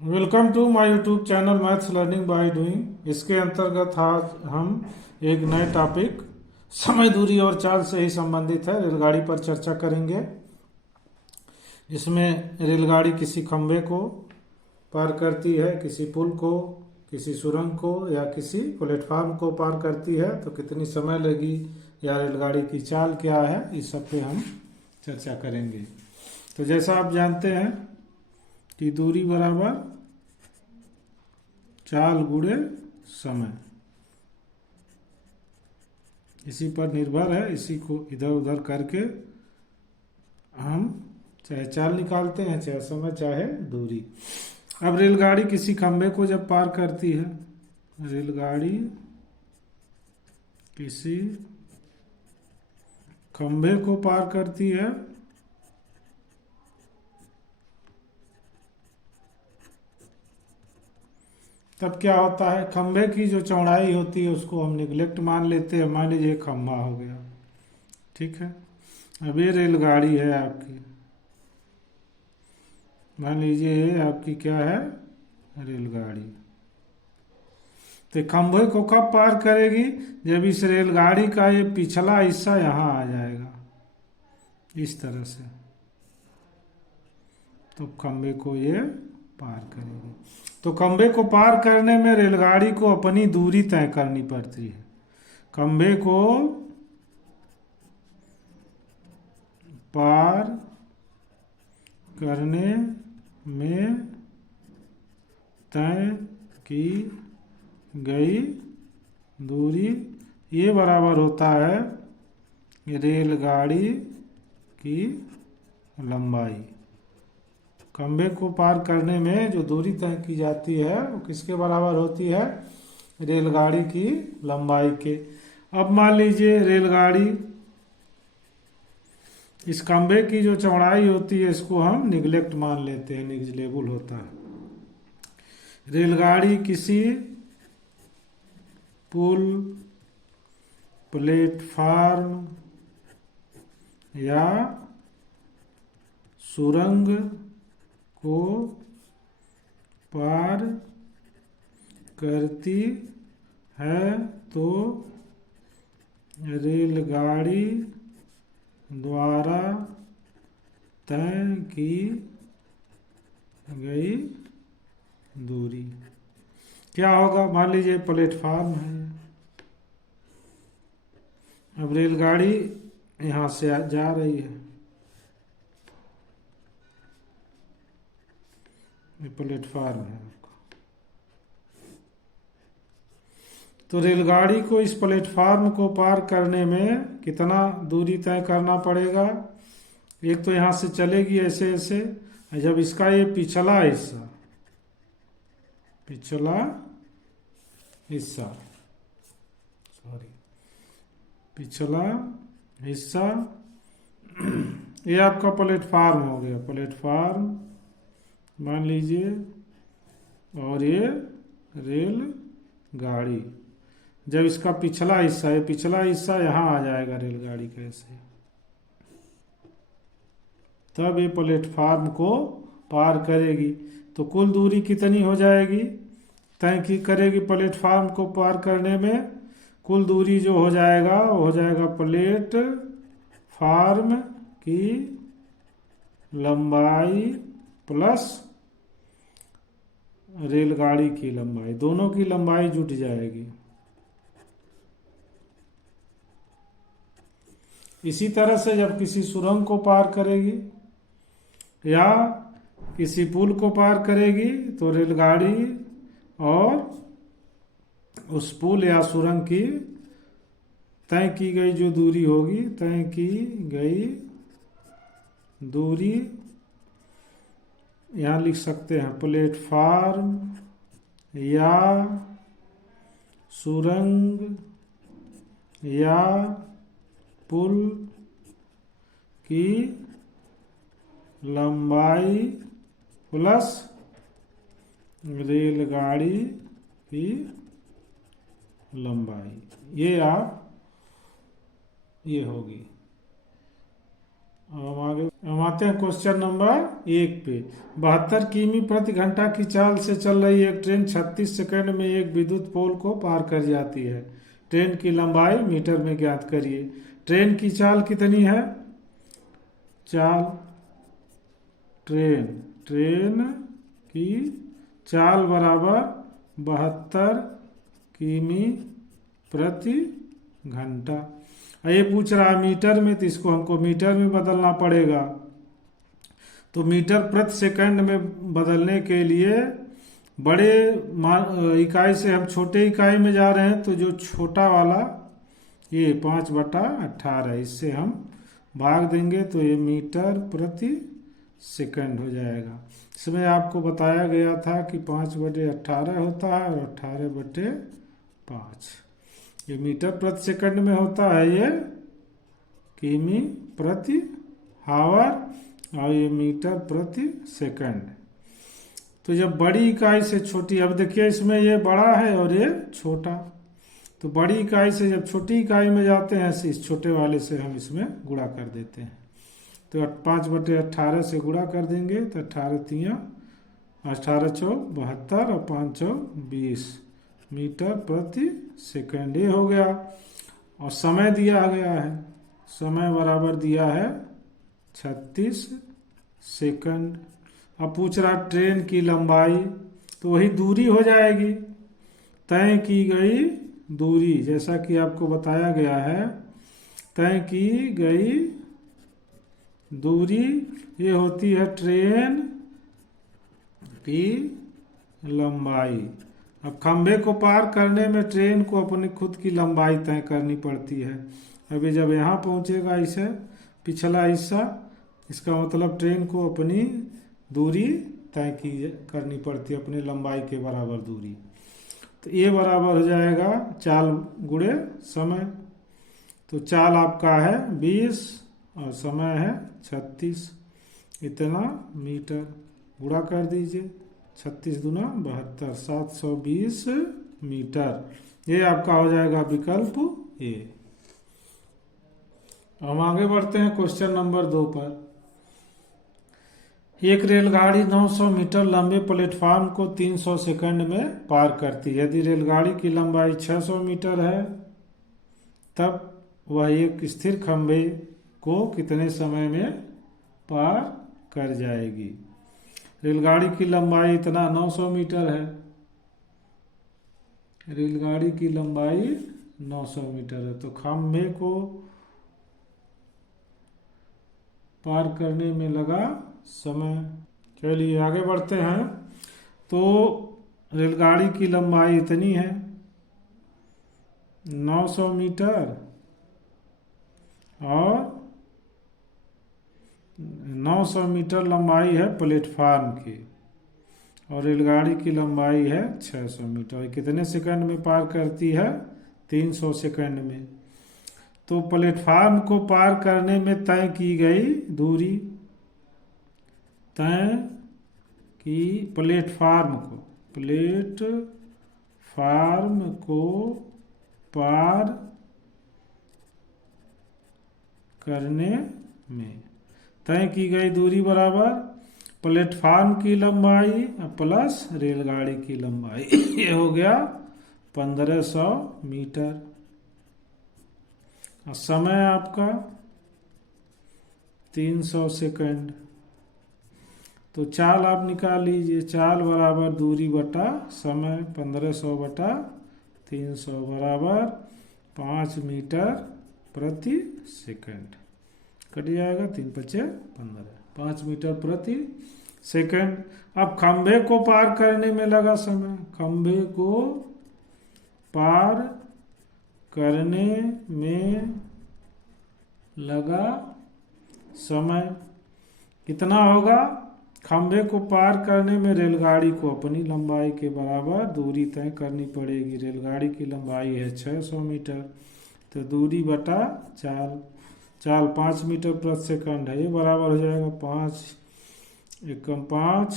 Welcome to my YouTube channel maths learning by doing. इसके अंतर्गत आज हम एक नए टॉपिक समय, दूरी और चाल से ही संबंधित है रेलगाड़ी पर चर्चा करेंगे। इसमें रेलगाड़ी किसी खंभे को पार करती है, किसी पुल को, किसी सुरंग को या किसी प्लेटफार्म को पार करती है तो कितनी समय लगी या रेलगाड़ी की चाल क्या है, इस सब पे हम चर्चा करेंगे। तो जैसा आप जानते हैं कि दूरी बराबर चाल गुणे समय, इसी पर निर्भर है। इसी को इधर उधर करके हम चाहे चाल निकालते हैं, चाहे समय, चाहे दूरी। अब रेलगाड़ी किसी खंभे को जब पार करती है, रेलगाड़ी किसी खंभे को पार करती है तब क्या होता है, खंभे की जो चौड़ाई होती है उसको हम निगलेक्ट मान लेते हैं। मान लीजिए खंभा हो गया, ठीक है। अब ये रेलगाड़ी है आपकी, मान लीजिए ये आपकी क्या है, रेलगाड़ी। तो खंभे को कब पार करेगी, जब इस रेलगाड़ी का ये पिछला हिस्सा यहाँ आ जाएगा इस तरह से, तो खंभे को ये पार करेगी। तो खंभे को पार करने में रेलगाड़ी को अपनी दूरी तय करनी पड़ती है। खंभे को पार करने में तय की गई दूरी ये बराबर होता है रेलगाड़ी की लंबाई। खंभे को पार करने में जो दूरी तय की जाती है वो किसके बराबर होती है, रेलगाड़ी की लंबाई के। अब मान लीजिए रेलगाड़ी, इस खंभे की जो चौड़ाई होती है इसको हम निगलेक्ट मान लेते हैं, निग्लेबल होता है। रेलगाड़ी किसी पुल, प्लेटफार्म या सुरंग को पार करती है तो रेलगाड़ी द्वारा तय की गई दूरी क्या होगा। मान लीजिए प्लेटफार्म है, अब रेलगाड़ी यहाँ से जा रही है, ये प्लेटफार्म है आपका। तो रेलगाड़ी को इस प्लेटफार्म को पार करने में कितना दूरी तय करना पड़ेगा। एक तो यहाँ से चलेगी ऐसे ऐसे, जब इसका ये पिछला हिस्सा सॉरी पिछला हिस्सा ये आपका प्लेटफार्म हो गया, प्लेटफार्म मान लीजिए, और ये रेल गाड़ी। जब इसका पिछला हिस्सा है, पिछला हिस्सा यहाँ आ जाएगा रेलगाड़ी का ऐसे, तब ये प्लेटफार्म को पार करेगी। तो कुल दूरी कितनी हो जाएगी, तय की करेगी प्लेटफार्म को पार करने में। कुल दूरी जो हो जाएगा वो हो जाएगा प्लेटफार्म की लंबाई प्लस रेलगाड़ी की लंबाई, दोनों की लंबाई जुट जाएगी। इसी तरह से जब किसी सुरंग को पार करेगी या किसी पुल को पार करेगी तो रेलगाड़ी और उस पुल या सुरंग की तय की गई जो दूरी होगी, तय की गई दूरी यहाँ लिख सकते हैं, प्लेटफार्म या सुरंग या पुल की लंबाई प्लस रेलगाड़ी की लंबाई, ये होगी। अब आगे हम आते हैं क्वेश्चन नंबर 1 पे। 72 किमी प्रति घंटा की चाल से चल रही एक ट्रेन 36 सेकंड में एक विद्युत पोल को पार कर जाती है। ट्रेन की लंबाई मीटर में ज्ञात करिए। ट्रेन की चाल कितनी है? चाल, ट्रेन ट्रेन की चाल बराबर 72 किमी प्रति घंटा। ये पूछ रहा है मीटर में, तो इसको हमको मीटर में बदलना पड़ेगा। तो मीटर प्रति सेकंड में बदलने के लिए बड़े इकाई से हम छोटे इकाई में जा रहे हैं, तो जो छोटा वाला ये 5/18 इससे हम भाग देंगे तो ये मीटर प्रति सेकंड हो जाएगा। इसमें आपको बताया गया था कि 5/18 होता है और 18/5 ये मीटर प्रति सेकंड में होता है, ये किमी प्रति हावर और ये मीटर प्रति सेकंड। तो जब बड़ी इकाई से छोटी, अब देखिए इसमें ये बड़ा है और ये छोटा, तो बड़ी इकाई से जब छोटी इकाई में जाते हैं इस छोटे वाले से हम इसमें गुणा कर देते हैं। तो 5/18 से गुणा कर देंगे तो 18×3 = 72 और 5×4 = 20 मीटर प्रति सेकंड ये हो गया। और समय दिया गया है, समय बराबर दिया है 36 सेकंड। अब पूछ रहा ट्रेन की लंबाई, तो वही दूरी हो जाएगी, तय की गई दूरी, जैसा कि आपको बताया गया है तय की गई दूरी ये होती है ट्रेन की लंबाई। अब खंभे को पार करने में ट्रेन को अपनी खुद की लंबाई तय करनी पड़ती है। अभी जब यहाँ पहुँचेगा इसे पिछला हिस्सा, इसका मतलब ट्रेन को अपनी दूरी तय करनी पड़ती है, अपनी लंबाई के बराबर दूरी। तो ये बराबर हो जाएगा चाल गुणे समय। तो चाल आपका है 20 और समय है 36, इतना मीटर। गुणा कर दीजिए, 36 दूना 72, 720 मीटर। ये आपका हो जाएगा विकल्प ए। हम आगे बढ़ते हैं क्वेश्चन नंबर 2 पर। एक रेलगाड़ी 900 मीटर लंबे प्लेटफार्म को 300 सेकंड में पार करती है। यदि रेलगाड़ी की लंबाई 600 मीटर है तब वह एक स्थिर खंभे को कितने समय में पार कर जाएगी? रेलगाड़ी की लंबाई इतना 900 मीटर है, रेलगाड़ी की लंबाई 900 मीटर है, तो खंभे को पार करने में लगा समय। चलिए आगे बढ़ते हैं। तो रेलगाड़ी की लंबाई इतनी है 900 मीटर और 900 मीटर लंबाई है प्लेटफार्म की, और रेलगाड़ी की लंबाई है 600 मीटर। कितने सेकंड में पार करती है? 300 सेकंड में। तो प्लेटफार्म को पार करने में तय की गई दूरी, तय की प्लेटफार्म को पार करने में तय की गई दूरी बराबर प्लेटफार्म की लंबाई प्लस रेलगाड़ी की लंबाई ये हो गया 1500 मीटर। और समय आपका 300 सेकंड। तो चाल आप निकाल लीजिए, चाल बराबर दूरी बटा समय, 1500/300 बराबर 5 मीटर प्रति सेकंड। कट जाएगा 3×5 = 15, 5 मीटर प्रति सेकंड। अब खंभे को पार करने में लगा समय, खंभे को पार करने में लगा समय कितना होगा? खंभे को पार करने में रेलगाड़ी को अपनी लंबाई के बराबर दूरी तय करनी पड़ेगी। रेलगाड़ी की लंबाई है 600 मीटर, तो दूरी बटा चाल, चाल 5 मीटर प्रति सेकंड है, ये बराबर हो जाएगा 5 एकम 5,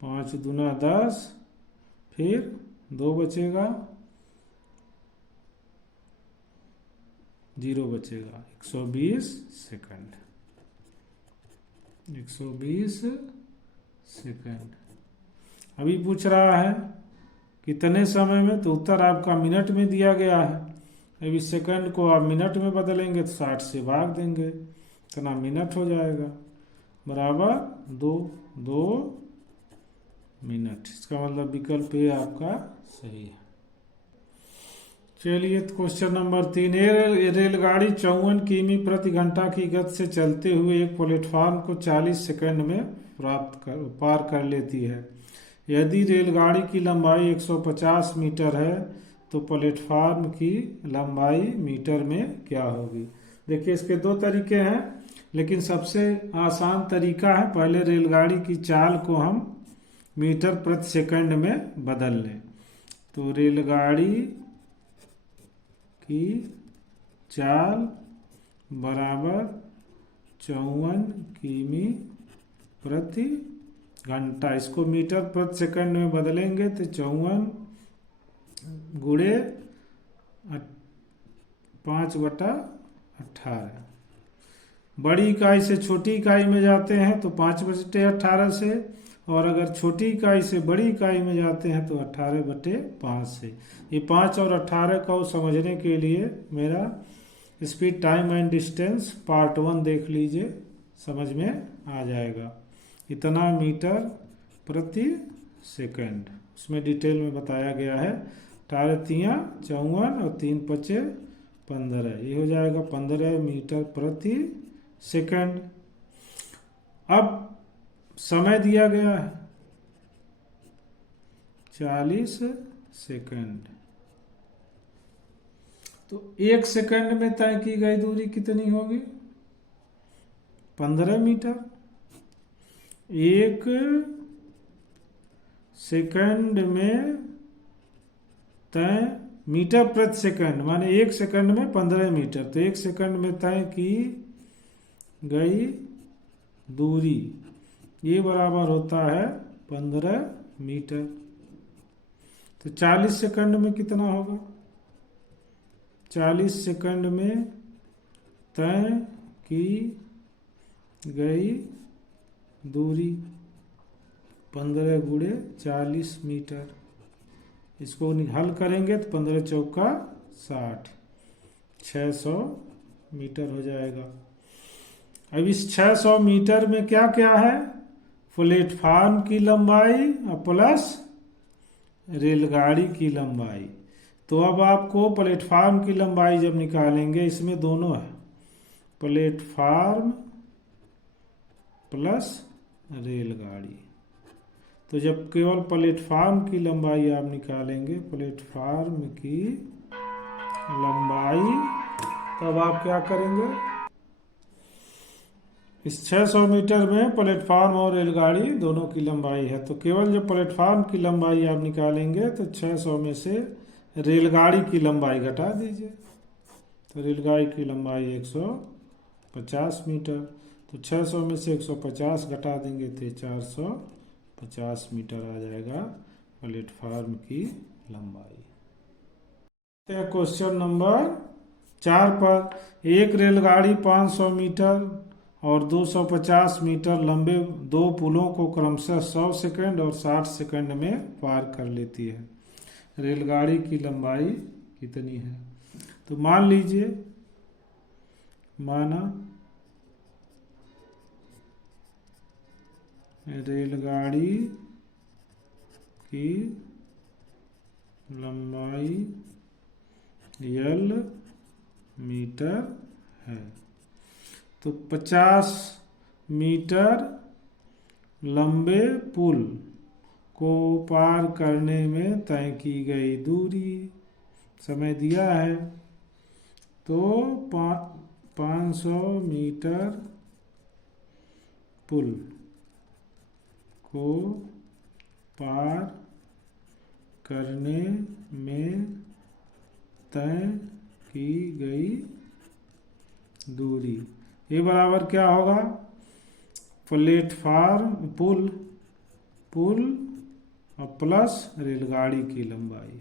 5 दूना 10, फिर 2 बचेगा, 0 बचेगा, 120 सेकंड। 120 सेकंड। अभी पूछ रहा है कितने समय में, तो उत्तर आपका मिनट में दिया गया है। अब इस सेकंड को आप मिनट में बदलेंगे तो 60 से भाग देंगे, इतना मिनट हो जाएगा, बराबर 2 मिनट। इसका मतलब विकल्प ए आपका सही है। चलिए क्वेश्चन नंबर 3, रेलगाड़ी 54 किमी प्रति घंटा की गति से चलते हुए एक प्लेटफार्म को 40 सेकंड में पार कर लेती है। यदि रेलगाड़ी की लंबाई 150 मीटर है तो प्लेटफार्म की लंबाई मीटर में क्या होगी। देखिए इसके दो तरीके हैं, लेकिन सबसे आसान तरीका है पहले रेलगाड़ी की चाल को हम मीटर प्रति सेकंड में बदल लें। तो रेलगाड़ी की चाल बराबर 54 किमी प्रति घंटा, इसको मीटर प्रति सेकंड में बदलेंगे तो 54 गुणे 5/18। बड़ी इकाई से छोटी इकाई में जाते हैं तो 5/18 से, और अगर छोटी इकाई से बड़ी इकाई में जाते हैं तो 18/5 से। ये 5 और 18 को समझने के लिए मेरा speed time and distance part 1 देख लीजिए, समझ में आ जाएगा। इतना मीटर प्रति सेकंड उसमें डिटेल में बताया गया है। 18 तियां 54 और 3 पचे 15, ये हो जाएगा 15 मीटर प्रति सेकंड। अब समय दिया गया है 40 सेकंड, तो 1 सेकंड में तय की गई दूरी कितनी होगी, 15 मीटर। 1 सेकंड में तय मीटर प्रति सेकंड माने 1 सेकंड में 15 मीटर, तो 1 सेकंड में तय की गई दूरी ये बराबर होता है 15 मीटर। तो 40 सेकंड में कितना होगा, 40 सेकंड में तय की गई दूरी 15 गुणे 40 मीटर। इसको हल करेंगे तो 15 चौका 60, 600 मीटर हो जाएगा। अब इस 600 मीटर में क्या क्या है, प्लेटफार्म की लंबाई और प्लस रेलगाड़ी की लंबाई। तो अब आपको प्लेटफार्म की लंबाई जब निकालेंगे, इसमें दोनों है, प्लेटफार्म प्लस रेलगाड़ी। तो जब केवल प्लेटफार्म की लंबाई आप निकालेंगे, प्लेटफार्म की लंबाई, तब आप क्या करेंगे, इस 600 मीटर में प्लेटफार्म और रेलगाड़ी दोनों की लंबाई है, तो केवल जब प्लेटफार्म की लंबाई आप निकालेंगे तो 600 में से रेलगाड़ी की लंबाई घटा दीजिए। तो रेलगाड़ी की लंबाई 150 मीटर, तो 600 में से 150 घटा देंगे तो 450 मीटर आ जाएगा प्लेटफार्म की लंबाई। क्वेश्चन नंबर 4 पर एक रेलगाड़ी 500 मीटर और 250 मीटर लंबे दो पुलों को क्रमशः 100 सेकंड और 60 सेकंड में पार कर लेती है। रेलगाड़ी की लंबाई कितनी है। तो मान लीजिए, माना रेलगाड़ी की लंबाई L मीटर है, तो 50 मीटर लंबे पुल को पार करने में तय की गई दूरी, समय दिया है, तो 500 मीटर पुल को पार करने में तय की गई दूरी, ये बराबर क्या होगा, प्लेटफार्म पुल और प्लस रेलगाड़ी की लंबाई।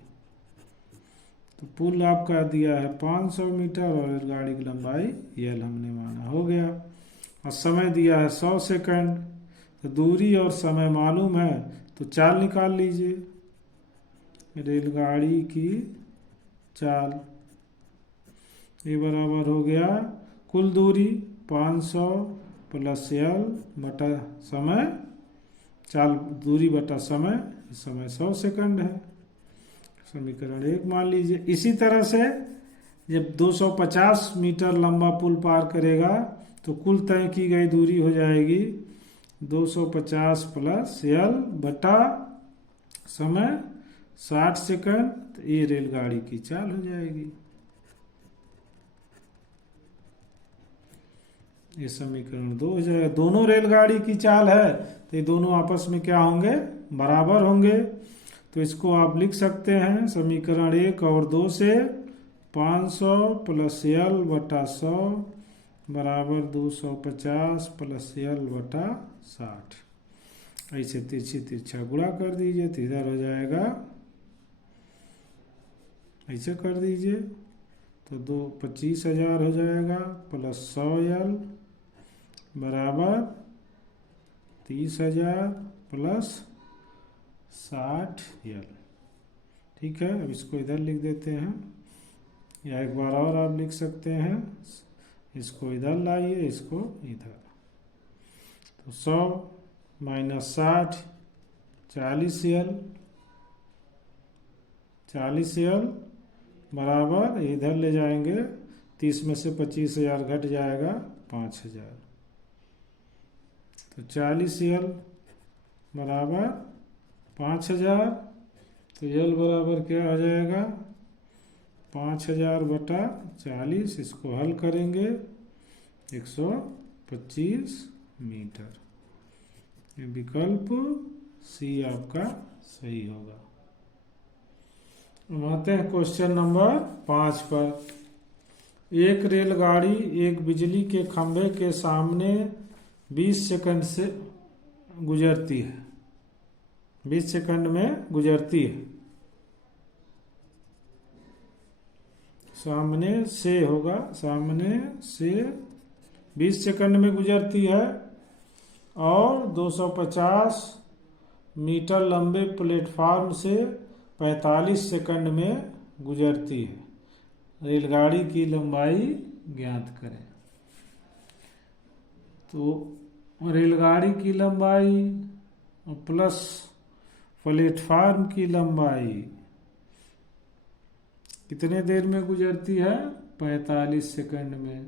तो पुल आपका दिया है 500 मीटर और रेलगाड़ी की लंबाई L हमने माना, हो गया। और समय दिया है 100 सेकंड। तो दूरी और समय मालूम है तो चाल निकाल लीजिए। रेलगाड़ी की चाल ये बराबर हो गया कुल दूरी 500 प्लस यल बटा समय, चाल दूरी बटा समय, समय 100 सेकंड है। समीकरण 1 मान लीजिए। इसी तरह से जब 250 मीटर लंबा पुल पार करेगा तो कुल तय की गई दूरी हो जाएगी 250 प्लस यल बटा समय 60 सेकंड। तो ये रेलगाड़ी की चाल हो जाएगी। ये समीकरण 2 हो जाएगा। दोनों रेलगाड़ी की चाल है तो ये दोनों आपस में क्या होंगे, बराबर होंगे। तो इसको आप लिख सकते हैं समीकरण 1 और 2 से 500 प्लस यल बटा 100 बराबर 250 प्लस यल बटा 60। ऐसे तिरछी तिरछा गुणा कर दीजिए तो इधर हो जाएगा, ऐसे कर दीजिए तो 25,000 हो जाएगा प्लस 100 यल बराबर 30,000 प्लस 60 यल। ठीक है, अब इसको इधर लिख देते हैं, या एक बार और आप लिख सकते हैं। इसको इधर लाइए, इसको इधर। तो 100 माइनस 60 40 यल, 40 यल बराबर इधर ले जाएंगे 30 में से 25,000 घट जाएगा 5,000। तो 40 यल बराबर 5,000। तो यल बराबर क्या आ जाएगा 5,000 बटा 40। इसको हल करेंगे 125 मीटर। ये विकल्प सी आपका सही होगा। हम आते हैं क्वेश्चन नंबर 5 पर। एक रेलगाड़ी एक बिजली के खंभे के सामने 20 सेकंड से गुजरती है, 20 सेकंड में गुजरती है। सामने से होगा, सामने से 20 सेकंड में गुजरती है और 250 मीटर लंबे प्लेटफार्म से 45 सेकंड में गुजरती है। रेलगाड़ी की लंबाई ज्ञात करें। तो रेलगाड़ी की लंबाई प्लस प्लेटफार्म की लंबाई कितने देर में गुजरती है 45 सेकंड में।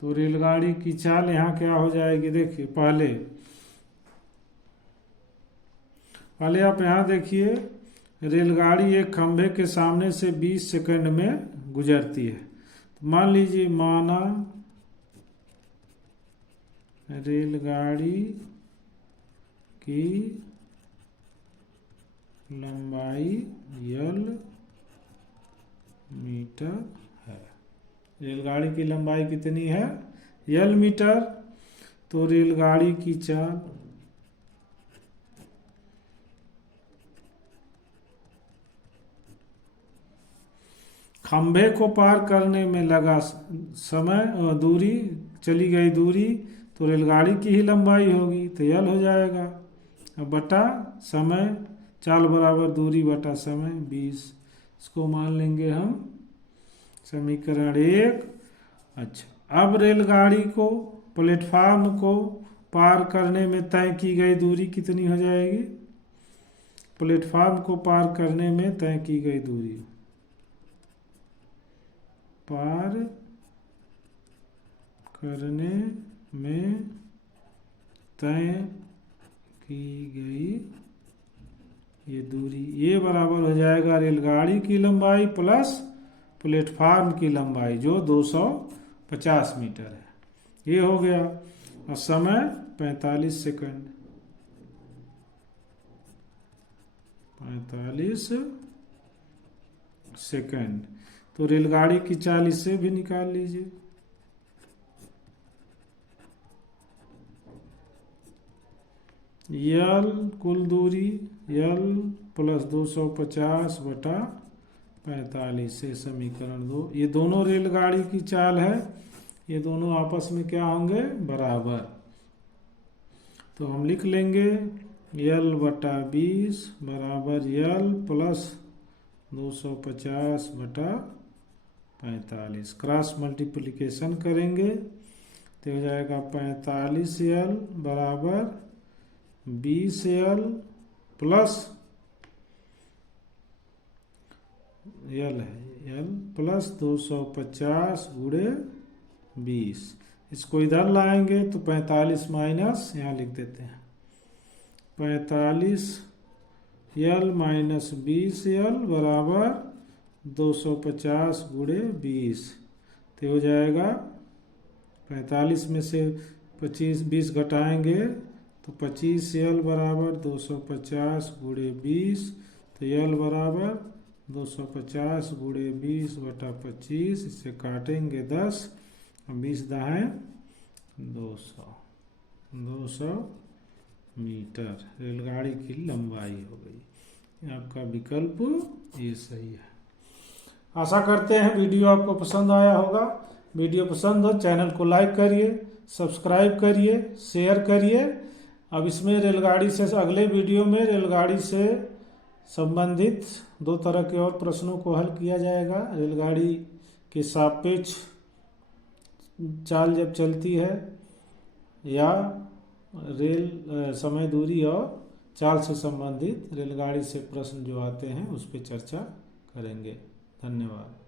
तो रेलगाड़ी की चाल यहाँ क्या हो जाएगी, देखिए पहले आप यहाँ देखिए रेलगाड़ी एक खंभे के सामने से 20 सेकंड में गुजरती है। तो मान लीजिए, माना रेलगाड़ी की लंबाई यल मीटर है। रेलगाड़ी की लंबाई कितनी है, यल मीटर। तो रेलगाड़ी की चाल खंभे को पार करने में लगा समय, दूरी चली गई दूरी, तो रेलगाड़ी की ही लंबाई होगी तो यल हो जाएगा। अब बटा समय, चाल बराबर दूरी बटा समय 20। इसको मान लेंगे हम समीकरण 1। अच्छा, अब रेलगाड़ी को प्लेटफार्म को पार करने में तय की गई दूरी कितनी हो जाएगी, प्लेटफार्म को पार करने में तय की गई दूरी, पार करने में तय की गई ये दूरी, ये बराबर हो जाएगा रेलगाड़ी की लंबाई प्लस प्लेटफार्म की लंबाई जो 250 मीटर है। ये हो गया। और समय 45 सेकंड, 45 सेकंड। तो रेलगाड़ी की चाल इससे भी निकाल लीजिए। यल कुल दूरी, यल प्लस 250 बटा 45 से समीकरण 2। ये दोनों रेलगाड़ी की चाल है। ये दोनों आपस में क्या होंगे, बराबर। तो हम लिख लेंगे L/20 बराबर L प्लस 250/45। क्रॉस मल्टीप्लिकेशन करेंगे तो हो जाएगा 45L बराबर 20L प्लस L है L प्लस 250/20। इसको इधर लाएंगे तो 45 माइनस यहाँ लिख देते हैं 45L माइनस 20L बराबर 250/20। तो हो जाएगा 45 में से 20 घटाएंगे तो 25L बराबर 250/20। तो L बराबर 250/20/25। इससे काटेंगे 10, 20 दाएँ 200 मीटर रेलगाड़ी की लंबाई हो गई। आपका विकल्प ये सही है। आशा करते हैं वीडियो आपको पसंद आया होगा। वीडियो पसंद हो चैनल को लाइक करिए, सब्सक्राइब करिए, शेयर करिए। अब इसमें रेलगाड़ी से अगले वीडियो में रेलगाड़ी से संबंधित 2 तरह के और प्रश्नों को हल किया जाएगा। रेलगाड़ी के सापेक्ष चाल जब चलती है या रेल समय दूरी और चाल से संबंधित रेलगाड़ी से प्रश्न जो आते हैं उस पर चर्चा करेंगे। धन्यवाद।